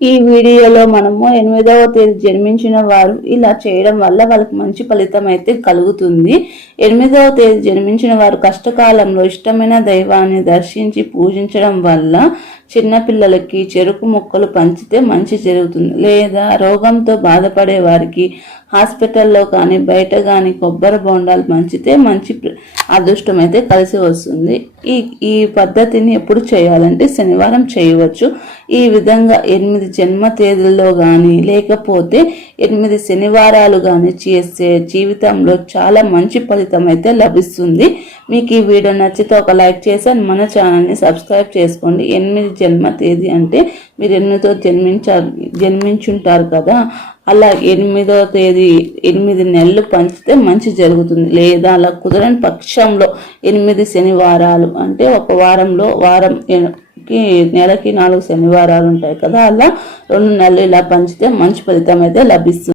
ఈ వీడియోలో మనము ఎనిమిదవ తేదీ జన్మించిన వారు ఇలా చేయడం వల్ల వాళ్ళకి మంచి ఫలితం అయితే కలుగుతుంది. ఎనిమిదవ తేదీ జన్మించిన వారు కష్టకాలంలో ఇష్టమైన దైవాన్ని దర్శించి పూజించడం వల్ల చిన్నపిల్లలకి చెరుకు మొక్కలు పంచితే మంచి జరుగుతుంది. లేదా రోగంతో బాధపడే వారికి హాస్పిటల్లో కానీ బయట కానీ కొబ్బరి బొండాలు పంచితే మంచి అదృష్టం అయితే కలిసి వస్తుంది. ఈ ఈ పద్ధతిని ఎప్పుడు చేయాలంటే శనివారం చేయవచ్చు. ఈ విధంగా ఎనిమిది జన్మ తేదీల్లో కానీ లేకపోతే ఎనిమిది శనివారాలు కానీ చేస్తే జీవితంలో చాలా మంచి ఫలితం అయితే లభిస్తుంది. మీకు ఈ వీడియో నచ్చితే ఒక లైక్ చేసి మన ఛానల్ని సబ్స్క్రైబ్ చేసుకోండి. ఎనిమిది జన్మ తేదీ అంటే మీరు ఎనిమిదితో జన్మించారు జన్మించుంటారు కదా? అలా ఎనిమిదో తేదీ ఎనిమిది నెలలు పంచితే మంచి జరుగుతుంది. లేదా అలా కుదరని పక్షంలో ఎనిమిది శనివారాలు అంటే ఒక వారంలో వారం కి నెలకి నాలుగు శనివారాలు ఉంటాయి కదా అలా రెండు నెలలు ఇలా పంచితే మంచి ఫలితం అయితే లభిస్తుంది.